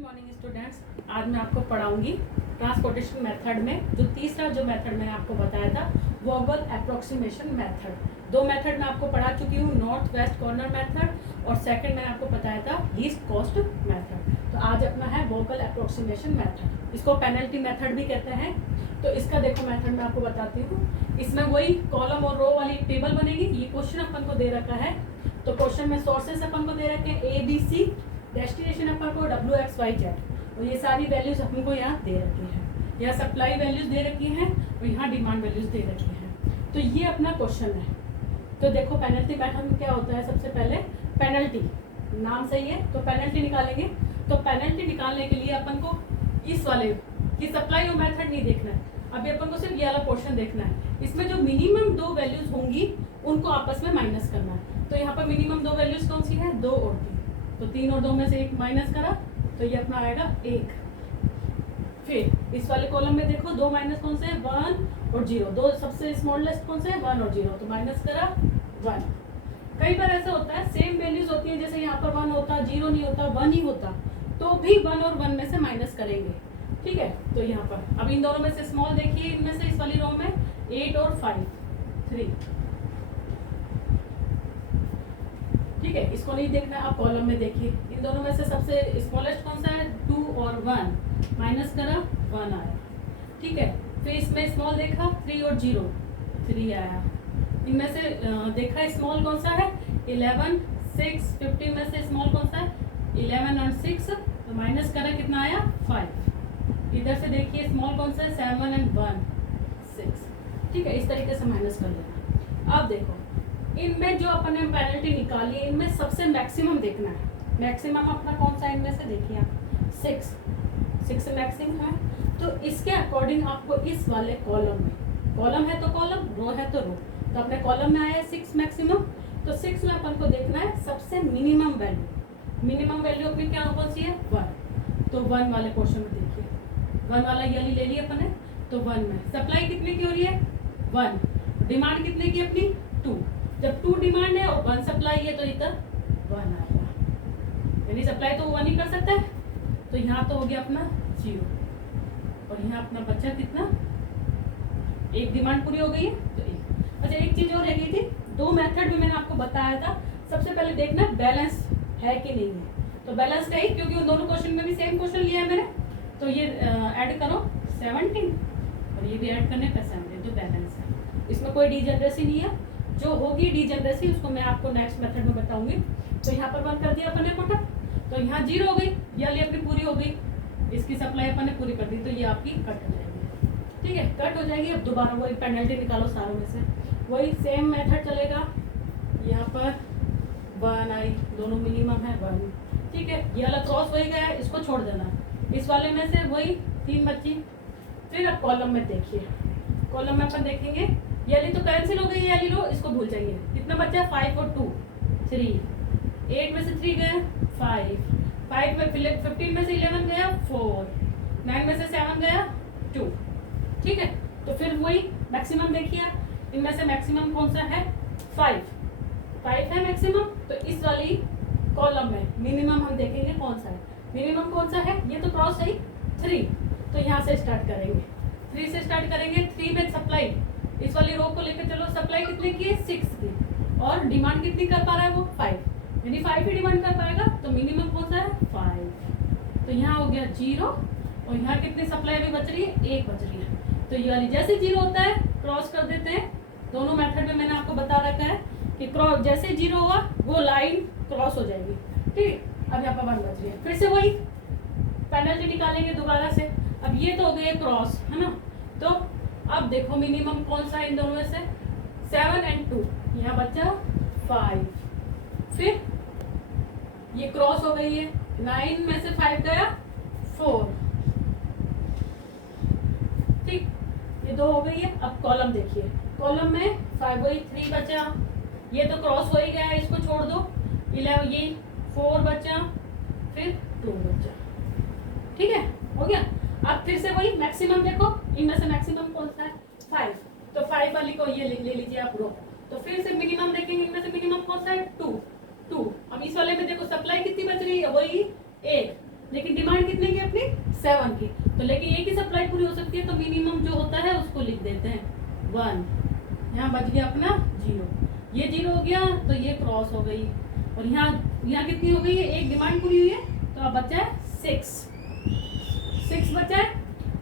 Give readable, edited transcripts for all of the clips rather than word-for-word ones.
Morning students, आज मैं आपको पढ़ाऊंगी ट्रांसपोर्टेशन मेथड में जो तीसरा जो मेथड मैंने आपको बताया था वोगल अप्रोक्सीमेशन मेथड। दो मेथड मैं आपको पढ़ा चुकी हूँ, नॉर्थ वेस्ट कॉर्नर मेथड और सेकंड मैंने आपको बताया था लीस्ट कॉस्ट मेथड। तो आज अपना है वोगल अप्रोक्सीमेशन मेथड, इसको पेनल्टी मेथड भी कहते हैं। तो इसका देखो मेथड मैं आपको बताती हूँ। इसमें वही कॉलम और रो वाली टेबल बनेगी। ये क्वेश्चन अपन को दे रखा है, तो क्वेश्चन में सोर्सेस अपन को दे रखे हैं ए बी सी, डेस्टिनेशन अपन को WXYZ और ये सारी वैल्यूज अपन को यहाँ दे रखी है। यहाँ सप्लाई वैल्यूज दे रखी हैं और यहाँ डिमांड वैल्यूज दे रखी हैं। तो ये अपना क्वेश्चन है। तो देखो पेनल्टी मेथड में क्या होता है, सबसे पहले पेनल्टी, नाम सही है तो पेनल्टी निकालेंगे। तो पेनल्टी निकालने के लिए अपन को इस वाले की सप्लाई और मेथड नहीं देखना है, अभी अपन को सिर्फ ये वाला पोर्शन देखना है। इसमें जो मिनिमम दो वैल्यूज होंगी उनको आपस में माइनस करना है। तो यहाँ पर मिनिमम दो वैल्यूज कौन सी है, 2 और 3। तो 3 और 2 में से एक माइनस करा तो ये अपना आएगा 1। फिर इस वाले कॉलम में देखो दो माइनस कौन से है, 1 और 0। दो सबसे स्मॉलेस्ट कौन से है, 1 और 0, तो माइनस करा 1। कई बार ऐसा होता है सेम वैल्यूज होती है, जैसे यहाँ पर 1 होता, 0 नहीं होता, 1 ही होता, तो भी 1 और 1 में से माइनस करेंगे। ठीक है, तो यहाँ पर अब इन दोनों में से स्मॉल देखिए, इनमें से इस वाली रो में 8 और 5 3। ठीक है, इसको नहीं देखना है, आप कॉलम में देखिए। इन दोनों में से सबसे स्मॉलेस्ट कौन सा है, 2 और 1, माइनस करा 1 आया। ठीक है, फिर इसमें स्मॉल देखा 3 और 0, 3 आया। इनमें से देखा स्मॉल कौन सा है, 11 6, 15 में से स्मॉल कौन सा है, 11 और 6, तो माइनस करा कितना आया, 5। इधर से देखिए स्मॉल कौन सा है, 7 और 1 6। ठीक है, इस तरीके से माइनस कर लेना। अब देखो इनमें जो अपन ने पेनल्टी निकाली है, इनमें सबसे मैक्सिमम देखना है। मैक्सिमम अपना कौन सा इनमें से देखिए आप, 6 मैक्सिमम है। तो इसके अकॉर्डिंग आपको इस वाले कॉलम में, कॉलम है तो कॉलम, रो है तो रो, तो अपने कॉलम में आया 6 मैक्सिमम। तो 6 में अपन को देखना है सबसे मिनिमम वैल्यू। मिनिमम वैल्यू अपनी क्या कौन सी है, 1। तो 1 वाले पोर्शन में देखिए, 1 वाला ये ले लिया अपन ने। तो 1 में सप्लाई कितने की हो रही है, 1। डिमांड कितने की अपनी, 2। जब 2 डिमांड है और 1 सप्लाई है तो इधर 1 आएगा, यानी सप्लाई तो 1 ही कर सकता है। तो यहाँ तो हो गया अपना 0 और यहाँ अपना बच्चा कितना, एक डिमांड पूरी हो गई है तो 1। अच्छा, एक चीज और रह गई थी, दो मेथड में मैंने आपको बताया था। सबसे पहले देखना बैलेंस है कि नहीं है। तो बैलेंस का ही, क्योंकि उन दोनों क्वेश्चन में भी सेम क्वेश्चन लिया है मैंने, तो ये ऐड करो 17 और ये भी ऐड करने का 17, तो बैलेंस है। इसमें कोई डिजेनरेसी नहीं है। जो होगी डिजेनरेसी उसको मैं आपको नेक्स्ट मेथड में बताऊंगी। तो यहाँ पर 1 कर दिया अपन ने कोटा, तो यहाँ 0 हो गई, ये वाली अपनी पूरी हो गई, इसकी सप्लाई अपन ने पूरी कर दी, तो ये आपकी कट हो जाएगी। ठीक है, कट हो जाएगी। अब दोबारा वही पेनल्टी निकालो सारों में से, वही सेम मेथड चलेगा। यहाँ पर 1 आई, दोनों मिनिमम है 1। ठीक है, ये वाला क्रॉस वही गया है, इसको छोड़ देना। इस वाले में से वही 3 बची। फिर अब कॉलम में देखिए, कॉलम में अपन देखेंगे ये तो कैंसिल हो गई, ये रो इसको भूल जाइए। कितना बचा, 5 और 2 3। 8 में से 3 गए 5, 5 में 15 में से 11 गया 4, 9 में से 7 गया 2। ठीक है, तो फिर वही मैक्सिमम देखिए, इनमें से मैक्सिमम कौन सा है, 5 है मैक्सिमम। तो इस वाली कॉलम में मिनिमम हम देखेंगे कौन सा है। मिनिमम कौन सा है, ये तो क्रॉस है 3, तो यहाँ से स्टार्ट करेंगे, 3 से स्टार्ट करेंगे। 3 में सप्लाई, इस वाली रो को लेकर चलो, सप्लाई कितने की है, 6 की, और डिमांड कितनी कर पा रहा है वो 5, यानी 5 ही डिमांड कर पाएगा। तो मिनिमम कौन सा है, 5। तो यहाँ हो गया 0 और यहाँ कितनी सप्लाई अभी बच रही है, 1 बच रही है। तो ये वाली जैसे 0 होता है क्रॉस कर देते हैं। दोनों मेथड में मैंने आपको बता रखा है कि क्रॉस जैसे 0 होगा वो लाइन क्रॉस हो जाएगी। ठीक, अब यहाँ पर 1 बच रही है। फिर से वही पेनल्टी निकालेंगे दोबारा से। अब ये तो हो गए क्रॉस, है ना। तो अब देखो मिनिमम कौन सा है इन दोनों में से, 7 और 2, यहाँ बचा 5। फिर ये क्रॉस हो गई है, 9 में से 5 गया 4। ठीक, ये 2 हो गई है। अब कॉलम देखिए, कॉलम में 5 वही 3 बचा, ये तो क्रॉस हो ही गया है, इसको छोड़ दो। 11 ये 4 बचा, फिर 2 बचा। ठीक है, हो गया। अब फिर से वही मैक्सिमम देखो, इनमें से मैक्सिमम कौन सा है, 5। तो 5 वाली को ये ले लीजिए आप रो। तो फिर से मिनिमम देखेंगे, इनमें से मिनिमम कौन सा है, 2। अब इस वाले में देखो सप्लाई कितनी बच रही है, वही 1। लेकिन डिमांड कितने की अपनी 7 की। तो लेकिन एक ही सप्लाई पूरी हो सकती है, तो मिनिमम जो होता है उसको लिख देते हैं 1। यहाँ बच गया अपना 0, ये 0 हो गया तो ये क्रॉस हो गई, और यहाँ कितनी हो गई है, एक डिमांड पूरी हुई है, तो अब बचा है 6 बचा है।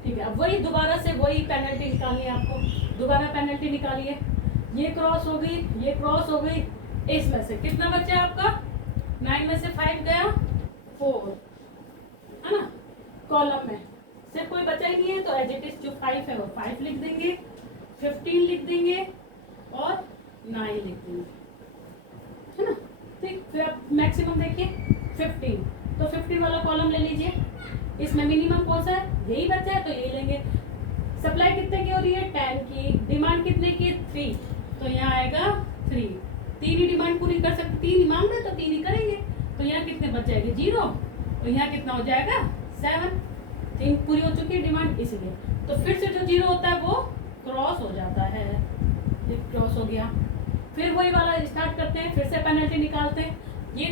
ठीक है, अब वही दोबारा से वही पेनल्टी निकालनी है आपको, दोबारा पेनल्टी निकालिए। ये क्रॉस हो गई, ये क्रॉस हो गई, इसमें से कितना बचा आपका, 9 में से 5 गया 4, है ना। कॉलम में सिर्फ कोई बचा ही नहीं है, तो एज इट इज जो 5 है वो 5 लिख देंगे, 15 लिख देंगे और 9 लिख देंगे, है ना। ठीक, फिर आप मैक्सिमम देखिए 15, तो 15 वाला कॉलम ले लीजिए। इसमें मिनिमम कौन सा है, यही बचा है तो यही लेंगे। सप्लाई कितने की हो रही है, 10 की, डिमांड कितने की, 3, तो यहाँ आएगा 3। 3 ही डिमांड पूरी कर सकते, 3 ही मांग रहे तो 3 ही करेंगे, तो यहाँ कितने बच जाएंगे 0, और यहाँ कितना हो जाएगा 7। 3 पूरी हो चुकी है डिमांड, इसलिए तो फिर से जो 0 होता है वो क्रॉस हो जाता है, ये क्रॉस हो गया। फिर वही वाला स्टार्ट करते हैं, फिर से पेनल्टी निकालते हैं, ये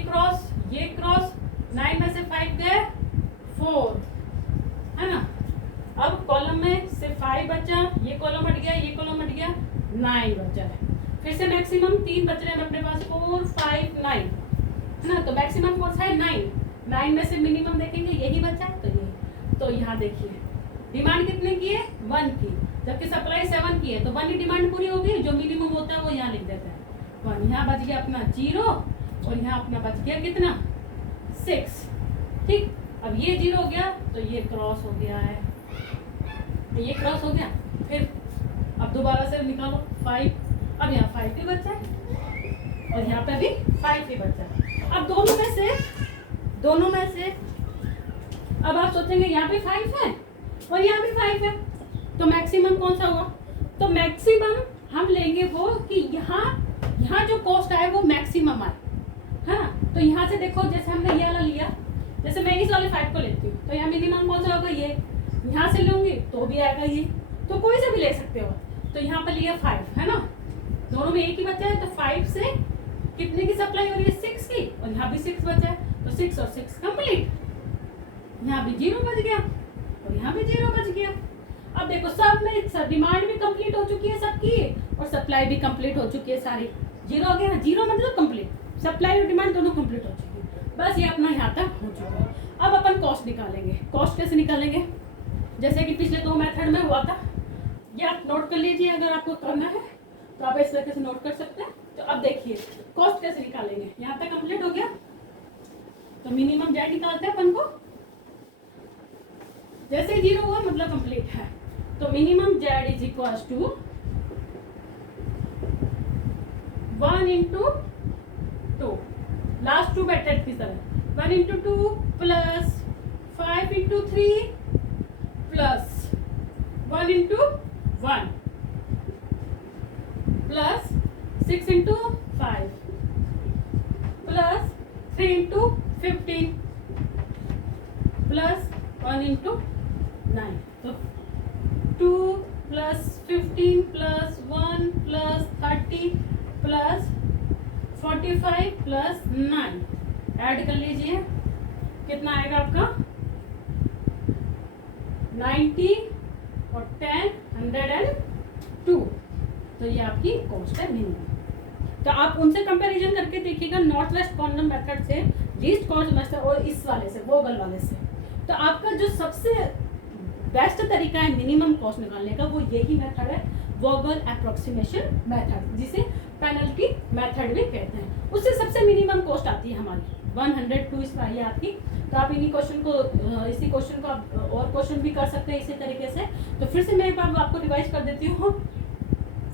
क्रॉस, 9 में से 5 गए 4, है ना। अब कॉलम में से 5 बचा, ये कॉलम हट गया, ये कॉलम हट गया, 9 बचा है। फिर से मैक्सिमम 3 बच रहे हैं अपने पास, 4 5 9, है ना। तो मैक्सिमम कौन सा है 9 में से मिनिमम देखेंगे यही बचा है, तो ये, तो यहाँ देखिए डिमांड कितने की है 1 की, जबकि सप्लाई 7 की है, तो 1 ही डिमांड पूरी होगी, जो मिनिमम होता है वो यहाँ लिख देते हैं 1। यहाँ बच गया अपना 0, और यहाँ अपना बच गया कितना 6। ठीक, अब ये 0 हो गया तो ये क्रॉस हो गया है, ये क्रॉस हो गया। फिर अब दोबारा से निकालो 5, अब यहाँ 5 ही बचा है, और यहाँ पे भी 5 ही बचा है। अब दोनों में से अब आप सोचेंगे यहाँ पे 5 है और यहाँ भी 5 है, तो मैक्सिमम कौन सा हुआ, तो मैक्सिमम हम लेंगे वो कि यहाँ जो कॉस्ट आए वो मैक्सिमम आए, है ना। तो यहाँ से देखो, जैसे हमने ये वाला लिया, जैसे मैं इस वाले 5 को लेती हूँ, तो यहाँ मिनिमम कौन सा होगा, ये यहाँ से लूंगी तो भी आएगा ये, तो कोई से भी ले सकते हो। तो यहाँ पर लिया 5, है ना, दोनों में एक ही बचा है, तो 5 से कितने की सप्लाई हो रही है 6 की, और यहाँ भी 6 बचा है, तो 6 और 6 कंप्लीट। यहाँ भी 0 बच गया और यहाँ भी 0 बच गया। अब देखो सब में डिमांड भी कंप्लीट हो चुकी है सबकी, और सप्लाई भी कंप्लीट हो चुकी है सारी। 0 हो गया, 0 मतलब कंप्लीट, सप्लाई और डिमांड दोनों कंप्लीट हो चुकी है, बस ये अपना यहाँ तक हो चुका है। अब अपन कॉस्ट निकालेंगे। कॉस्ट कैसे निकालेंगे, जैसे कि पिछले 2 मेथड में हुआ था, ये आप नोट कर लीजिए, अगर आपको करना है तो आप इस तरीके से नोट कर सकते हैं। तो अब देखिए कॉस्ट कैसे निकालेंगे, यहाँ तक कंप्लीट हो गया तो मिनिमम जेड निकालते हैं अपन को, जैसे 0 हुआ मतलब कंप्लीट है, तो minimum Z is equal to 1 into 2, last 2 method की तरह 1 into 2 plus 5 into 3 plus 1 into 1 plus 6 into 5 plus 3 into 15 plus 1 into 9, तो 2 plus 15 plus 1 plus 30 plus 45 plus 9, add कर लीजिए, कितना आएगा आपका 90 और 10 102, तो ये आपकी कॉस्ट है मिनिमम। तो आप उनसे कंपैरिजन करके देखिएगा, नॉर्थ वेस्ट कॉर्नर मेथड से, लीस्ट कॉस्ट मेथड और इस वाले से, वोगल वाले से, तो आपका जो सबसे बेस्ट तरीका है मिनिमम कॉस्ट निकालने का वो यही मेथड है, वोगल अप्रोक्सीमेशन मेथड, जिसे पेनल्टी मेथड भी कहते हैं। उससे सबसे मिनिमम कॉस्ट आती है हमारी 102 इस बार आपकी। तो आप इसी क्वेश्चन को आप और क्वेश्चन भी कर सकते हैं इसी तरीके से। तो फिर से मैं एक बार आपको रिवाइज कर देती हूँ।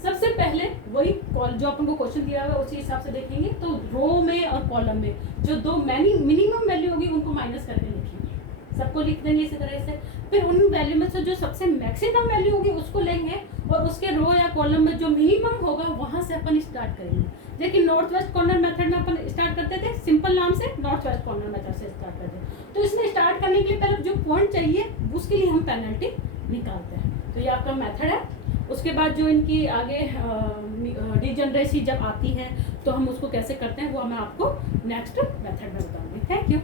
सबसे पहले वही जो अपन को क्वेश्चन दिया हुआ है उसी हिसाब से देखेंगे। तो रो में और कॉलम में जो 2 मिनिमम वैल्यू होगी उनको माइनस करके लिखेंगे, सबको लिख देंगे इसी तरह से। फिर उन वैल्यू में से जो सबसे मैक्सिमम वैल्यू होगी उसको लेंगे, और उसके रो या कॉलम में जो मिनिमम होगा वहां से अपन स्टार्ट करेंगे। लेकिन नॉर्थ वेस्ट कॉर्नर मेथड में अपन स्टार्ट करते थे सिंपल नाम से, नॉर्थ वेस्ट कॉर्नर मेथड से स्टार्ट करते हैं। तो इसमें स्टार्ट करने के लिए पहले जो पॉइंट चाहिए उसके लिए हम पेनल्टी निकालते हैं। तो ये आपका मेथड है। उसके बाद जो इनकी आगे डिजनरेसी जब आती है तो हम उसको कैसे करते हैं वो मैं आपको नेक्स्ट मेथड में बताऊंगी। Thank you.